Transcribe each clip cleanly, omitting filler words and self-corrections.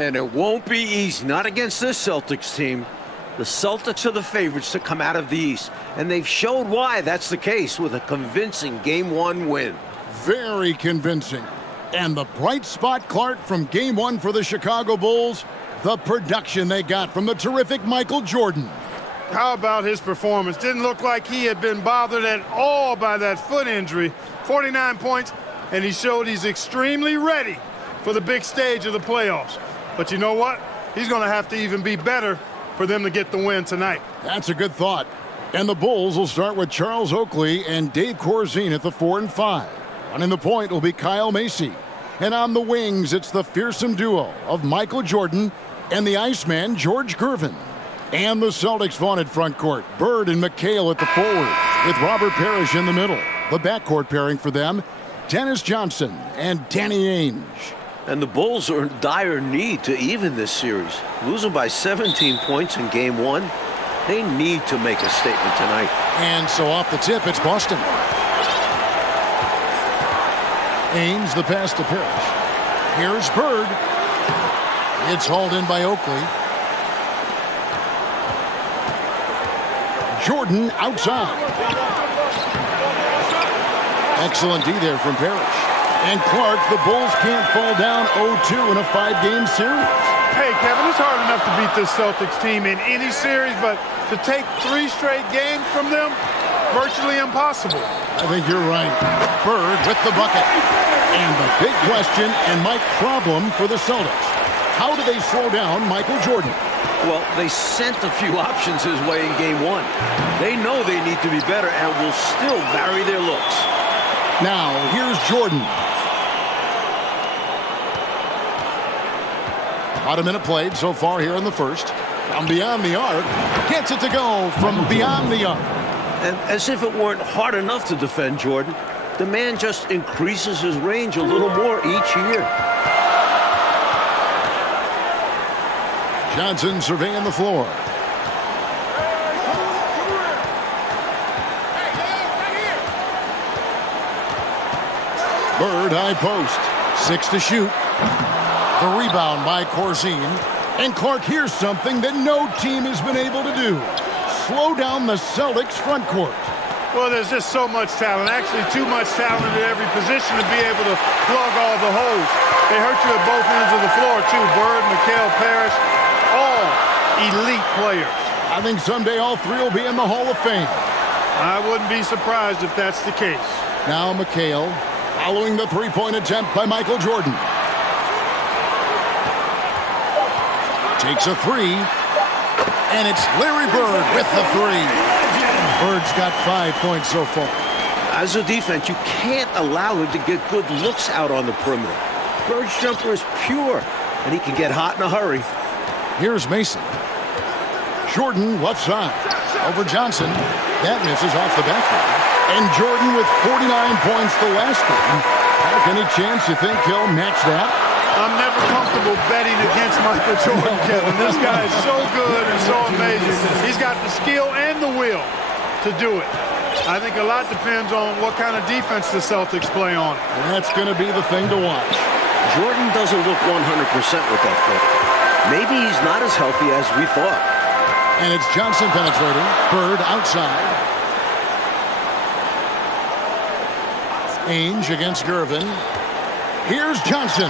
And it won't be easy, not against this Celtics team. The Celtics are the favorites to come out of the East, and they've showed why that's the case with a convincing Game 1 win. Very convincing. And the bright spot, Clark, from Game 1 for the Chicago Bulls, the production they got from the terrific Michael Jordan. How about his performance? Didn't look like he had been bothered at all by that foot injury. 49 points, and he showed he's extremely ready for the big stage of the playoffs. But you know what? He's going to have to even be better for them to get the win tonight. That's a good thought. And the Bulls will start with Charles Oakley and Dave Corzine at the 4 and 5. Running the point will be Kyle Macy. And on the wings, it's the fearsome duo of Michael Jordan and the Iceman, George Gervin. And the Celtics' vaunted front court, Bird and McHale at the forward, with Robert Parrish in the middle. The backcourt pairing for them, Dennis Johnson and Danny Ainge. And the Bulls are in dire need to even this series. Losing by 17 points in Game 1, they need to make a statement tonight. And so off the tip, it's Boston. Ainge, the pass to Parrish. Here's Bird. It's hauled in by Oakley. Jordan outside. Excellent D there from Parrish. And Clark, the Bulls can't fall down 0-2 in a 5-game series. Hey, Kevin, it's hard enough to beat this Celtics team in any series, but to take 3 straight games from them, virtually impossible. I think you're right. Bird with the bucket. And the big question and Mike problem for the Celtics. How do they slow down Michael Jordan? Well, they sent a few options his way in Game 1. They know they need to be better and will still vary their looks. Now, here's Jordan. About a minute played so far here in the first. From beyond the arc. Gets it to go from beyond the arc. And as if it weren't hard enough to defend Jordan, the man just increases his range a little more each year. Johnson surveying the floor. Bird high post. 6 to shoot. The rebound by Corzine. And Clark, here's something that no team has been able to do. Slow down the Celtics front court. Well, there's just so much talent, actually too much talent at every position to be able to plug all the holes. They hurt you at both ends of the floor, too. Bird, McHale, Parrish, all elite players. I think someday all 3 will be in the Hall of Fame. I wouldn't be surprised if that's the case. Now McHale following the 3-point attempt by Michael Jordan. Takes a 3. And it's Larry Bird with the 3. Bird's got 5 points so far. As a defense, you can't allow him to get good looks out on the perimeter. Bird's jumper is pure, and he can get hot in a hurry. Here's Mason. Jordan left side. Over Johnson. That misses off the basket. And Jordan with 49 points the last game. Any chance you think he'll match that? I'm never comfortable betting against Michael Jordan, Kevin. This guy is so good and so amazing. He's got the skill and the will to do it. I think a lot depends on what kind of defense the Celtics play on. And that's going to be the thing to watch. Jordan doesn't look 100% with that foot. Maybe he's not as healthy as we thought. And it's Johnson penetrating. Bird outside. Ainge against Gervin. Here's Johnson.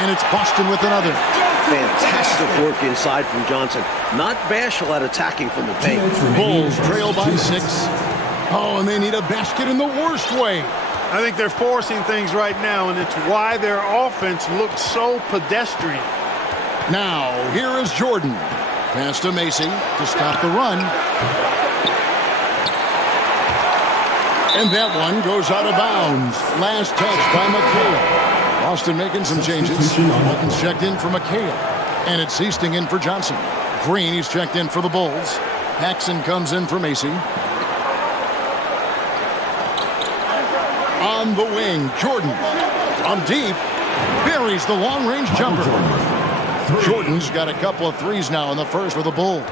And it's Boston with another. Fantastic work inside from Johnson. Not bashful at attacking from the paint. Bulls trail by 6. Oh, and they need a basket in the worst way. I think they're forcing things right now, and it's why their offense looks so pedestrian. Now, here is Jordan. Pass to Macy to stop the run. And that one goes out of bounds. Last touch by McHale. Boston making some changes. Walton's checked in for McHale. And it's Easting in for Johnson. Green, he's checked in for the Bulls. Paxson comes in for Macy. On the wing, Jordan. From deep, buries the long-range jumper. Jordan's got a couple of threes now in the first for the Bulls.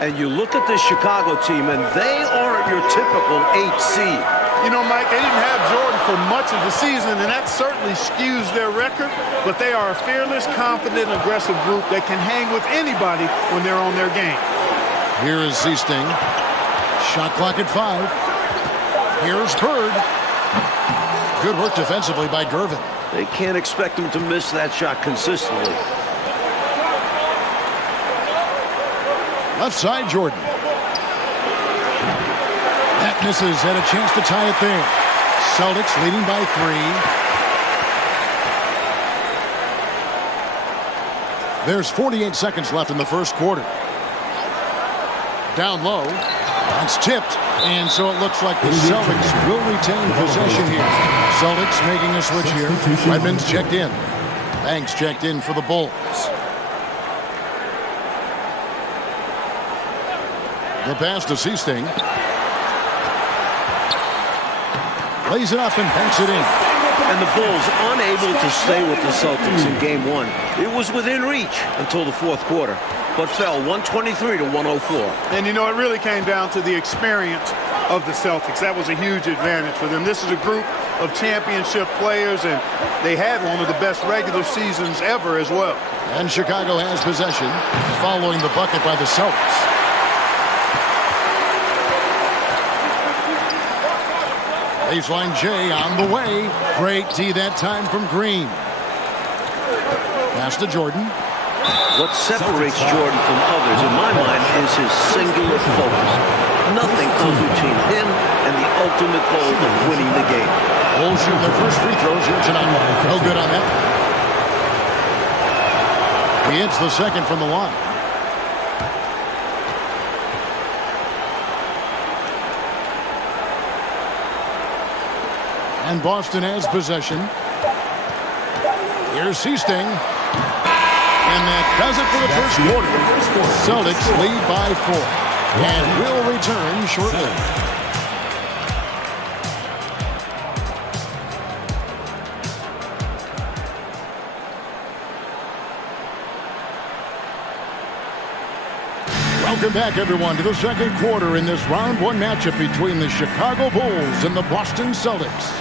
And you look at this Chicago team, and they aren't your typical 8 seed. You know, Mike, they didn't have Jordan for much of the season, and that certainly skews their record, but they are a fearless, confident, aggressive group that can hang with anybody when they're on their game. Here is Seasting. Shot clock at 5. Here's Bird. Good work defensively by Gervin. They can't expect him to miss that shot consistently. Left side, Jordan. That misses, had a chance to tie it there. Celtics leading by 3. There's 48 seconds left in the first quarter. Down low. It's tipped. And so it looks like the Celtics will retain possession here. Celtics making a switch here. Redmond's checked in. Banks checked in for the Bulls. The pass to Seasting. Lays it up and banks it in. And the Bulls unable to stay with the Celtics in Game 1. It was within reach until the fourth quarter, but fell 123 to 104. And, you know, it really came down to the experience of the Celtics. That was a huge advantage for them. This is a group of championship players, and they had one of the best regular seasons ever as well. And Chicago has possession following the bucket by the Celtics. Baseline J on the way. Great tee that time from Green. Pass to Jordan. What separates Jordan from others, in my mind, is his singular focus. Nothing comes between him and the ultimate goal of winning the game. Bulls shooting their first free throws here tonight. No good on that. He hits the second from the line. And Boston has possession. Here's Seasting. And that does it for the first quarter. Celtics lead by 4. And will return shortly. Welcome back, everyone, to the second quarter in this round 1 matchup between the Chicago Bulls and the Boston Celtics.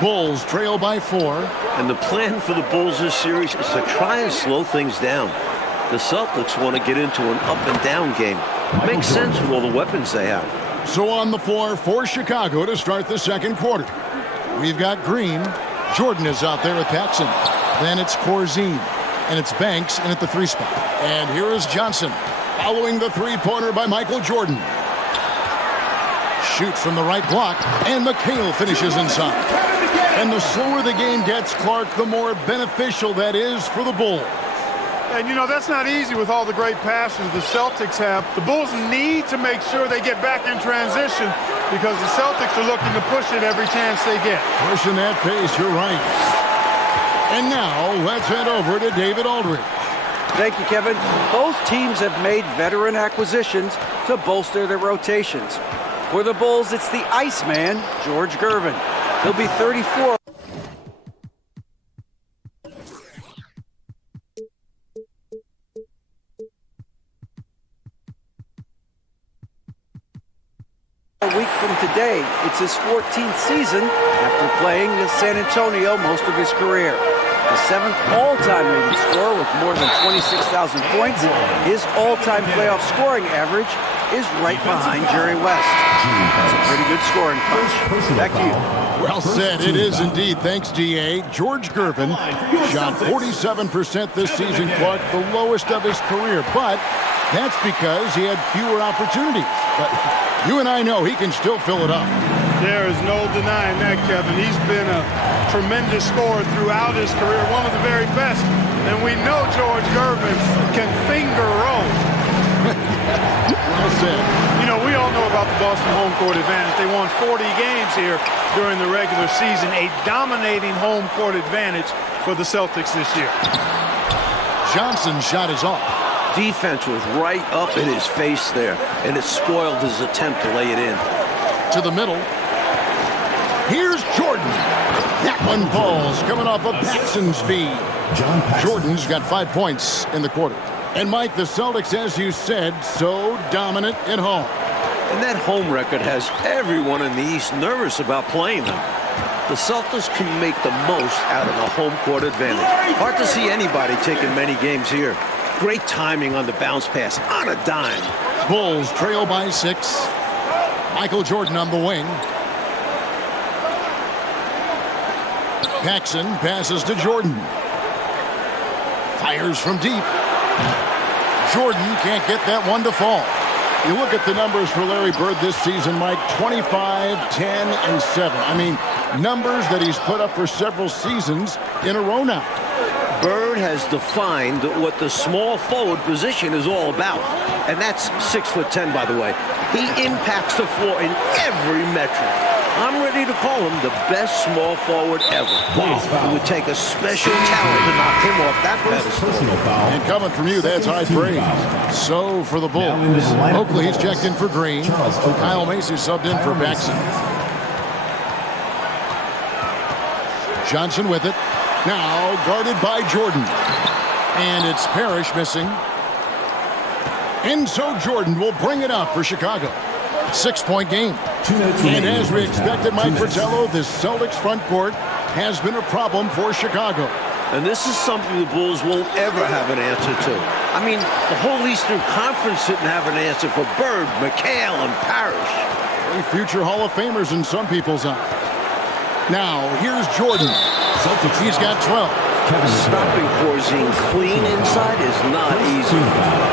Bulls trail by 4. And the plan for the Bulls this series is to try and slow things down. The Celtics want to get into an up-and-down game. Makes sense with all the weapons they have. So on the floor for Chicago to start the second quarter. We've got Green. Jordan is out there with Paxson. Then it's Corzine. And it's Banks in at the 3 spot. And here is Johnson following the three-pointer by Michael Jordan. Shoots from the right block. And McHale finishes inside. And the slower the game gets, Clark, the more beneficial that is for the Bulls. And, you know, that's not easy with all the great passes the Celtics have. The Bulls need to make sure they get back in transition because the Celtics are looking to push it every chance they get. Pushing that pace, you're right. And now, let's head over to David Aldridge. Thank you, Kevin. Both teams have made veteran acquisitions to bolster their rotations. For the Bulls, it's the Iceman, George Gervin. He'll be 34. A week from today, it's his 14th season after playing with San Antonio most of his career. The 7th all-time leading scorer with more than 26,000 points. His all-time playoff scoring average is right behind Jerry West. That's a pretty good scoring punch. Back to you. Well said. It is indeed. Thanks, DA. George Gervin shot 47% this season, Clark, the lowest of his career. But that's because he had fewer opportunities. But you and I know he can still fill it up. There is no denying that, Kevin. He's been a tremendous scorer throughout his career, one of the very best. And we know George Gervin can finger roll. Well said. You know, we all know about the Boston home court advantage. They won 40 games here during the regular season, a dominating home court advantage for the Celtics this year. Johnson's shot is off. Defense was right up in his face there, and it spoiled his attempt to lay it in. To the middle. Here's Jordan. That one falls, coming off of Paxson's feed. Jordan's got 5 points in the quarter. And Mike, the Celtics, as you said, so dominant at home. And that home record has everyone in the East nervous about playing them. The Celtics can make the most out of a home court advantage. Hard to see anybody taking many games here. Great timing on the bounce pass on a dime. Bulls trail by 6. Michael Jordan on the wing. Paxson passes to Jordan. Fires from deep. Jordan can't get that one to fall. You look at the numbers for Larry Bird this season, Mike, 25, 10, and 7. I mean, numbers that he's put up for several seasons in a row now. Bird has defined what the small forward position is all about. And that's 6'10", by the way. He impacts the floor in every metric. I'm ready to call him the best small forward ever. It would take a special talent to knock him off that pedestal. And coming from you, that's high praise. So for the Bulls, Oakley's checked in for Green. Kyle Macy subbed in for Paxson. Johnson with it. Now guarded by Jordan. And it's Parrish missing. And so Jordan will bring it up for Chicago. 6-point game. And as we expected, Mike Fratello, this Celtics front court has been a problem for Chicago. And this is something the Bulls won't ever have an answer to. I mean, the whole Eastern Conference didn't have an answer for Bird, McHale, and Parrish. Future Hall of Famers in some people's eyes. Now, here's Jordan. He's got 12. Stopping Porzingis clean inside is not easy.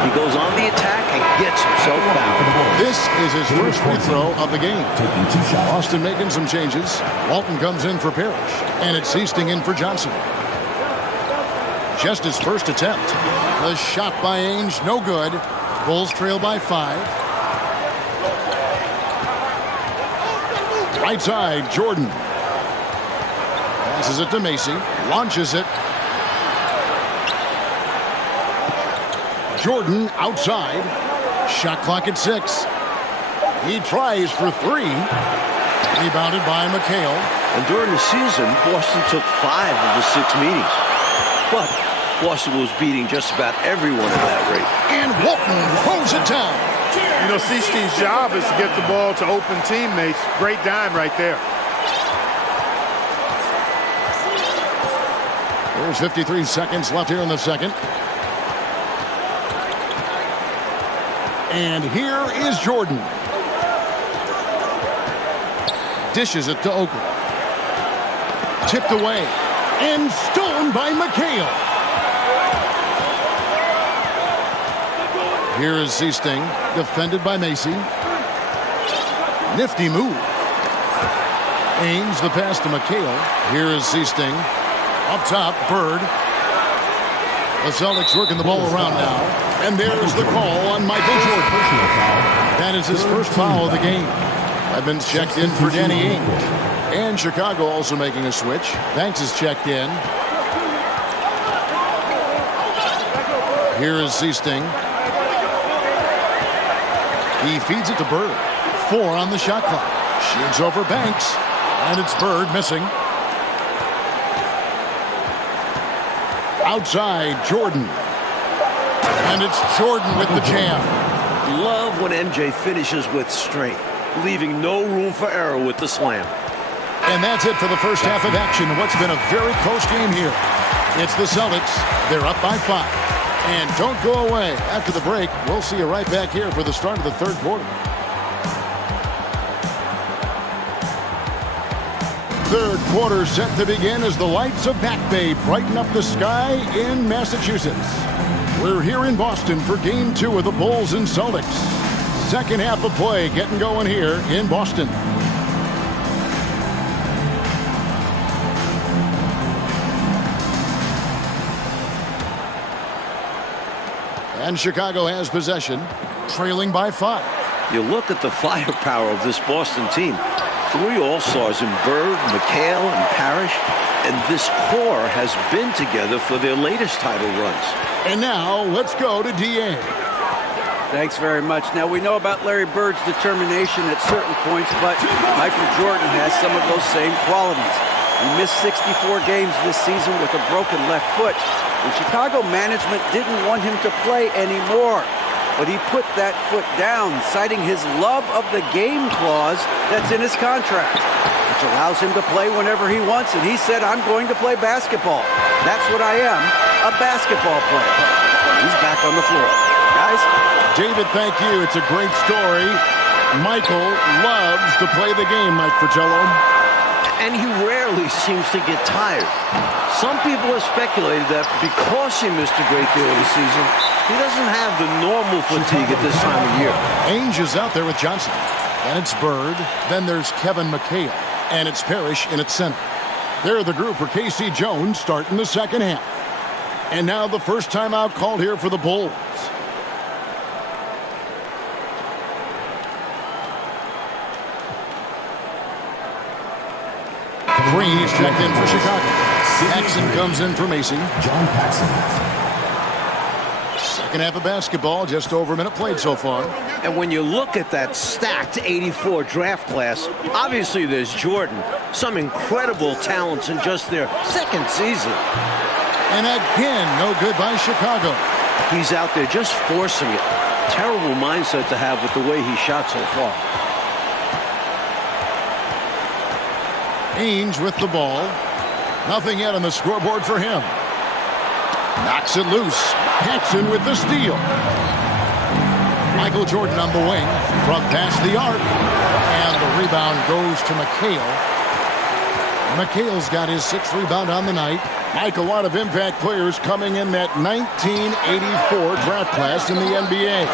He goes on the attack and gets himself fouled. This is his first free throw of the game. Boston making some changes. Walton comes in for Parrish. And it's Seasting in for Johnson. Just his first attempt. The shot by Ainge, no good. Bulls trail by 5. Right side, Jordan. Passes it to Macy. Launches it. Jordan outside. Shot clock at 6. He tries for 3. Rebounded by McHale. And during the season, Boston took 5 of the 6 meetings. But Boston was beating just about everyone at that rate. And Walton throws it down. You know, Seastein's job is to get the ball to open teammates. Great dime right there. There's 53 seconds left here in the second. And here is Jordan. Dishes it to Oakley. Tipped away. And stolen by McHale. Here is Seasting. Defended by Macy. Nifty move. Ainge the pass to McHale. Here is Seasting. Up top, Bird. The Celtics working the ball around now. And there's the call on Michael Jordan. That is his first foul of the game. Edmonds checked in for Danny Ainge. And Chicago also making a switch. Banks is checked in. Here is Seasting. He feeds it to Bird. 4 on the shot clock. Shoots over Banks. And it's Bird missing. Outside, Jordan. And it's Jordan with the jam. Love when MJ finishes with strength, leaving no room for error with the slam. And that's it for the first half of action. What's been a very close game here. It's the Celtics. They're up by 5. And don't go away. After the break, we'll see you right back here for the start of the third quarter. Third quarter set to begin as the lights of Back Bay brighten up the sky in Massachusetts. We're here in Boston for Game 2 of the Bulls and Celtics. Second half of play getting going here in Boston. And Chicago has possession, trailing by 5. You look at the firepower of this Boston team. 3 All-Stars in Bird, McHale, and Parrish. And this core has been together for their latest title runs. And now, let's go to DA. Thanks very much. Now, we know about Larry Bird's determination at certain points, but Michael Jordan has some of those same qualities. He missed 64 games this season with a broken left foot, and Chicago management didn't want him to play anymore. but he put that foot down, citing his love of the game clause that's in his contract, which allows him to play whenever he wants, and he said, I'm going to play basketball. That's what I am, a basketball player. He's back on the floor. Guys? David, thank you. It's a great story. Michael loves to play the game, Mike Fratello. And he rarely seems to get tired. Some people have speculated that because he missed a great deal of the season, he doesn't have the normal fatigue at this time of year. Ainge is out there with Johnson. And it's Bird. Then there's Kevin McHale. And it's Parrish in its center. They're the group for Casey Jones starting the second half. And now the first timeout called here for the Bulls. Green is checked in for Chicago. Paxson comes in for Macy. John Paxson. Second half of basketball, just over a minute played so far. And when you look at that stacked 84 draft class, obviously there's Jordan. Some incredible talents in just their second season. And again, no good by Chicago. He's out there just forcing it. Terrible mindset to have with the way he shot so far. Ainge with the ball. Nothing yet on the scoreboard for him. Knocks it loose. Paxson with the steal. Michael Jordan on the wing. From past the arc. And the rebound goes to McHale. McHale's got his sixth rebound on the night. Mike, a lot of impact players coming in that 1984 draft class in the NBA.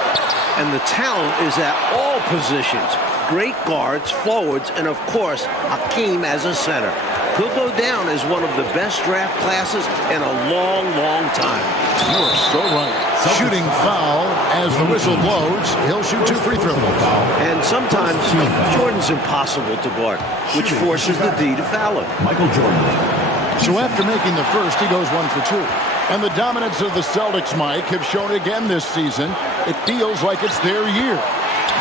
And the talent is at all positions. Great guards, forwards, and of course, Hakeem as a center. He'll go down as one of the best draft classes in a long, long time. You are so right. Shooting foul as the whistle blows. He'll shoot 2 free throws. And sometimes Jordan's impossible to guard, which forces the D to foul him. Michael Jordan. So after making the first, he goes 1 for 2. And the dominance of the Celtics, Mike, have shown again this season. It feels like it's their year.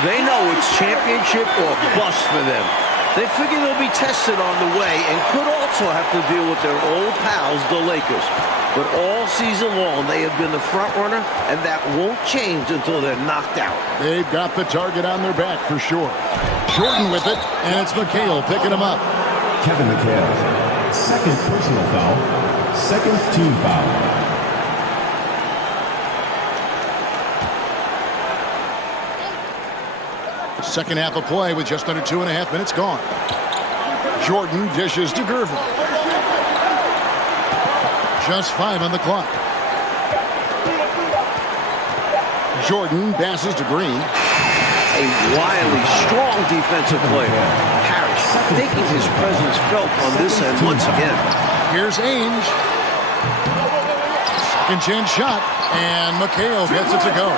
They know it's championship or bust for them. They figure they'll be tested on the way and could also have to deal with their old pals, the Lakers. But all season long, they have been the front runner, and that won't change until they're knocked out. They've got the target on their back for sure. Jordan with it, and it's McHale picking him up. Kevin McHale. Second personal foul. Second team foul. Second half of play with just under 2.5 minutes gone. Jordan dishes to Gervin. Just 5 on the clock. Jordan passes to Green. A wily, strong defensive player. Parrish making his presence felt on this end once again. Here's Ainge. Second chance shot. And McHale gets it to go.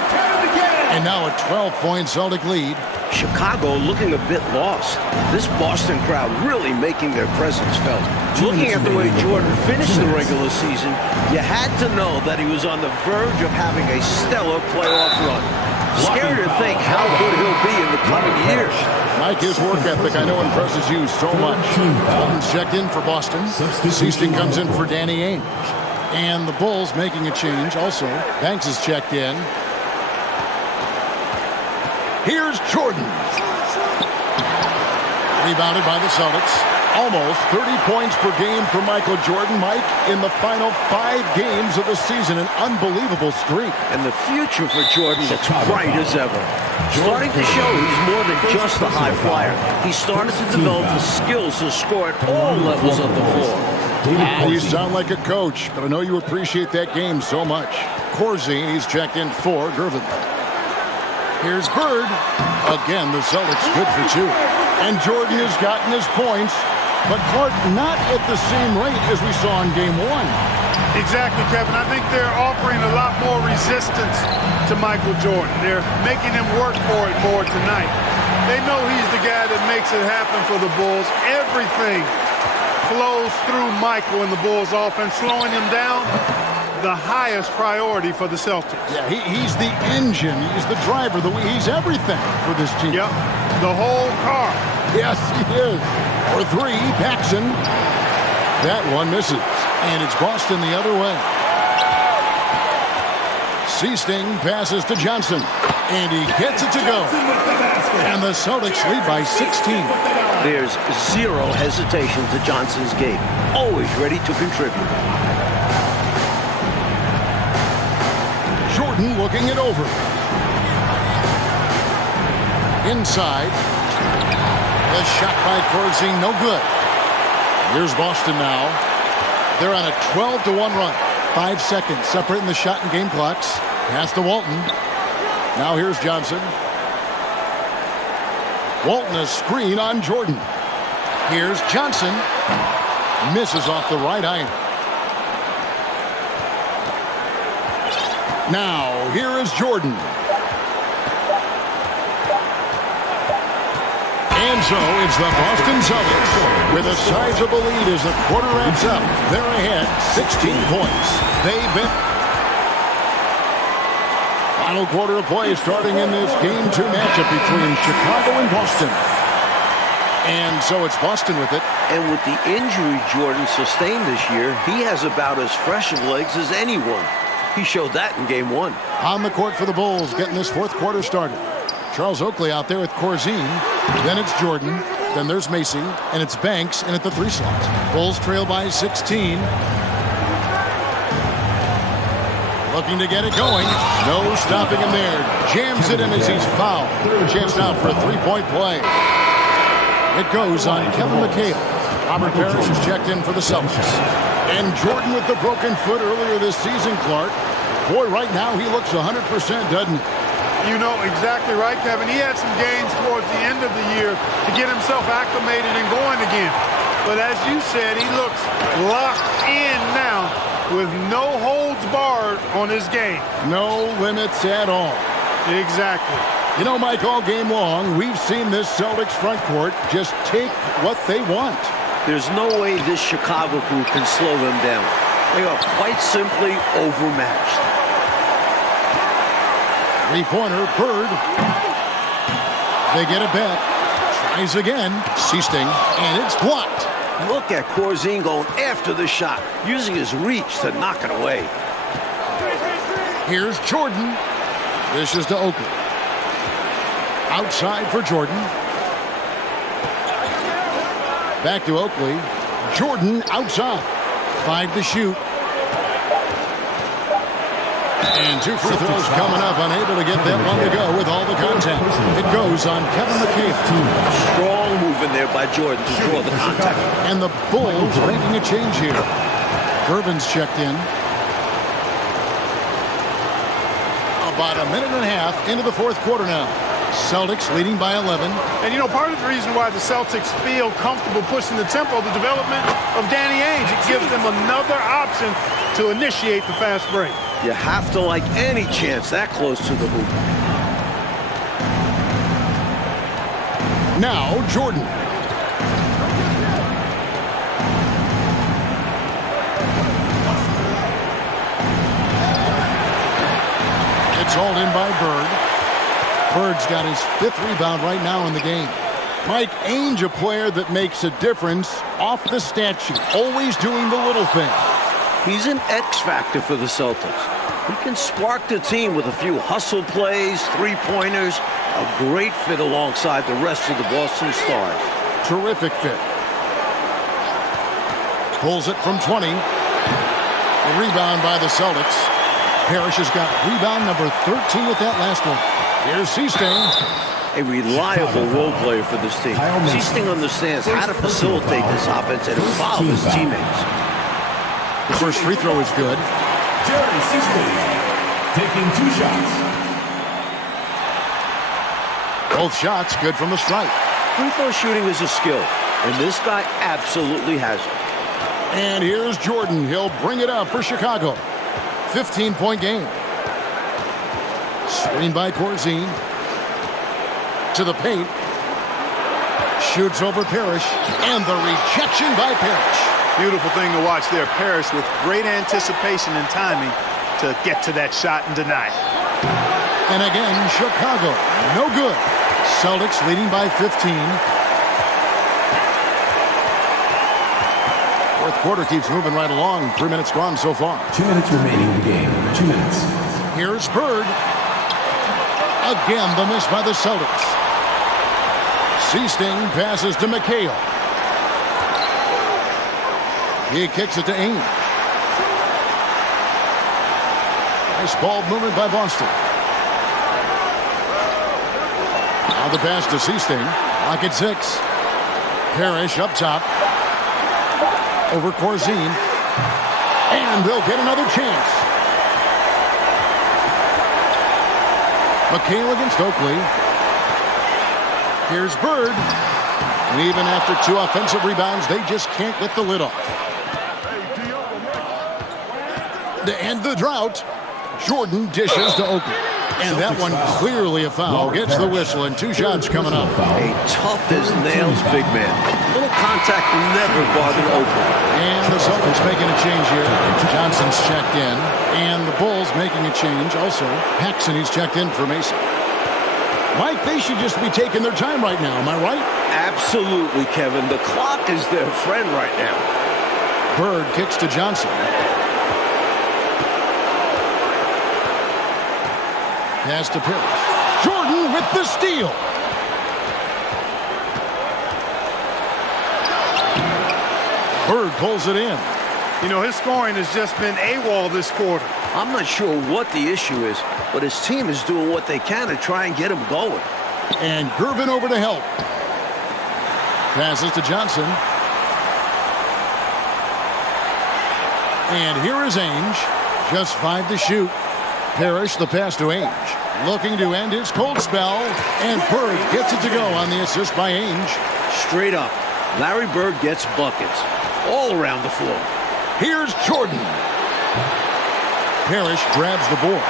And now a 12-point Celtic lead. Chicago looking a bit lost. This Boston crowd really making their presence felt. Looking at the way Jordan finished the regular season, you had to know that he was on the verge of having a stellar playoff run. Scary to think how good he'll be in the coming years. Mike, his work ethic, I know, impresses you so much. Bolton's checked in for Boston. Seaston comes in for Danny Ainge. And the Bulls making a change also. Banks is checked in. Here's Jordan. Rebounded by the Celtics. Almost 30 points per game for Michael Jordan. Mike, in the final 5 games of the season, an unbelievable streak. And the future for Jordan looks bright as ever. Starting to show he's more than just a high flyer. He started to develop the skills to score at all levels of the floor. You sound like a coach, but I know you appreciate that game so much. Corzine, he's checked in for Gervin. Here's Bird. Again, the Celtics good for 2. And Jordan has gotten his points, but Clark not at the same rate as we saw in game 1. Exactly, Kevin. I think they're offering a lot more resistance to Michael Jordan. They're making him work for it more tonight. They know he's the guy that makes it happen for the Bulls. Everything flows through Michael in the Bulls offense, slowing him down. The highest priority for the Celtics. Yeah, he's the engine. He's the driver. He's everything for this team. Yep, the whole car. Yes, he is. For 3, Paxson. That one misses. And it's Boston the other way. Seasting passes to Johnson, and he gets it to go. And the Celtics lead by 16. There's zero hesitation to Johnson's game. Always ready to contribute. Jordan looking it over. Inside. The shot by Corzine, no good. Here's Boston now. They're on a 12-1 run. 5 seconds separating the shot and game clocks. Pass to Walton. Now here's Johnson. Walton a screen on Jordan. Here's Johnson. Misses off the right iron. Now here is Jordan. And so it's the Boston Celtics with a sizable lead as the quarter wraps up. They're ahead 16 points. They've been... Final quarter of play starting in this Game 2 matchup between Chicago and Boston. And so it's Boston with it. And with the injury Jordan sustained this year, he has about as fresh of legs as anyone. He showed that in Game 1. On the court for the Bulls, getting this fourth quarter started. Charles Oakley out there with Corzine. Then it's Jordan. Then there's Macy. And it's Banks in at the 3 slot. Bulls trail by 16. Looking to get it going. No stopping him there. Jams it in as he's fouled. Chance now for a 3-point play. It goes on Kevin McHale. Robert Parrish is checked in for the Celtics. And Jordan with the broken foot earlier this season, Clark. Boy, right now he looks 100%, doesn't he? You know exactly right, Kevin. He had some gains towards the end of the year to get himself acclimated and going again. But as you said, he looks locked in now with no holds barred on his game. No limits at all. Exactly. You know, Mike, all game long, we've seen this Celtics front court just take what they want. There's no way this Chicago group can slow them down. They are quite simply overmatched. Three-pointer, Bird. They get it back. Tries again. Seasting, and it's blocked. Look at Corzine going after the shot, using his reach to knock it away. Here's Jordan. This is to Oakley. Outside for Jordan. Back to Oakley. Jordan outside. 5 to shoot. And 2 free throws coming up. Unable to get that one to go with all the contact. It goes on Kevin McHale. Strong move in there by Jordan to draw the contact. And the Bulls making a change here. Gervin's checked in. About a minute and a half into the fourth quarter now. Celtics leading by 11. And, you know, part of the reason why the Celtics feel comfortable pushing the tempo, the development of Danny Ainge, it gives them another option to initiate the fast break. You have to like any chance that close to the hoop. Now, Jordan. It's hauled in by Bird. Bird's got his 5th rebound right now in the game. Mike Ainge, a player that makes a difference off the stat sheet, always doing the little thing. He's an X factor for the Celtics. He can spark the team with a few hustle plays, 3-pointers, a great fit alongside the rest of the Boston Stars. Terrific fit. Pulls it from 20. A rebound by the Celtics. Parrish has got rebound number 13 with that last one. Here's Seasting. A reliable role player for this team. Seasting understands how to facilitate this offense and involve his teammates. The first free throw is good. Jerry Seasting taking 2 shots. Both shots good from the stripe. Free throw shooting is a skill, and this guy absolutely has it. And here's Jordan. He'll bring it up for Chicago. 15-point game. Screen by Corzine. To the paint. Shoots over Parrish. And the rejection by Parrish. Beautiful thing to watch there. Parrish with great anticipation and timing to get to that shot and deny it. And again, Chicago. No good. Celtics leading by 15. Fourth quarter keeps moving right along. 3 minutes gone so far. 2 minutes remaining in the game. 2 minutes. Here's Bird. Again, the miss by the Celtics. Seasting passes to McHale. He kicks it to Ainge. Nice ball movement by Boston. Now the pass to Seasting. Lock at 6. Parrish up top. Over Corzine. And they'll get another chance. McHale against Oakley. Here's Bird. And even after 2 offensive rebounds, they just can't get the lid off. To end the drought, Jordan dishes to Oakley. And that one clearly a foul. Gets the whistle and 2 shots coming up. A tough as nails big man. Little contact never bothered Oakley. And the Celtics making a change here. Johnson's checked in. And the Bulls making a change also. Paxson, he's checked in for Mason. Mike, they should just be taking their time right now. Am I right? Absolutely, Kevin. The clock is their friend right now. Bird kicks to Johnson. Pass to Parrish. Jordan with the steal. Bird pulls it in. You know, his scoring has just been AWOL this quarter. I'm not sure what the issue is, but his team is doing what they can to try and get him going. And Gervin over to help. Passes to Johnson. And here is Ainge. Just 5 to shoot. Parrish the pass to Ainge. Looking to end his cold spell. And Bird gets it to go on the assist by Ainge. Straight up, Larry Bird gets buckets all around the floor. Here's Jordan. Parrish grabs the board.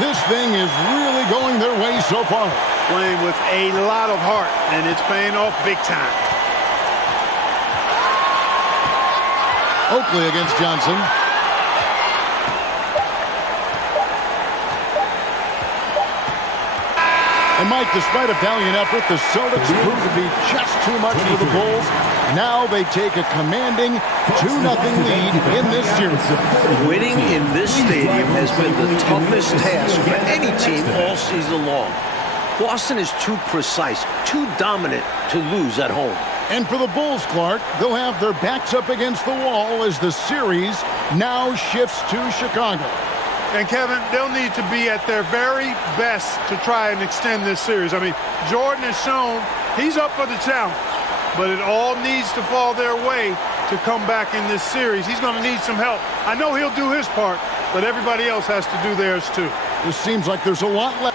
This thing is really going their way so far. Playing with a lot of heart, and it's paying off big time. Oakley against Johnson. And Mike, despite a valiant effort, the Celtics proved to be just too much for the Bulls. Now they take a commanding 2-0 lead in this series. Winning in this stadium has been the toughest task for any team all season long. Boston is too precise, too dominant to lose at home. And for the Bulls, Clark, they'll have their backs up against the wall as the series now shifts to Chicago. And Kevin, they'll need to be at their very best to try and extend this series. I mean, Jordan has shown he's up for the challenge, but it all needs to fall their way to come back in this series. He's going to need some help. I know he'll do his part, but everybody else has to do theirs too. It seems like there's a lot left.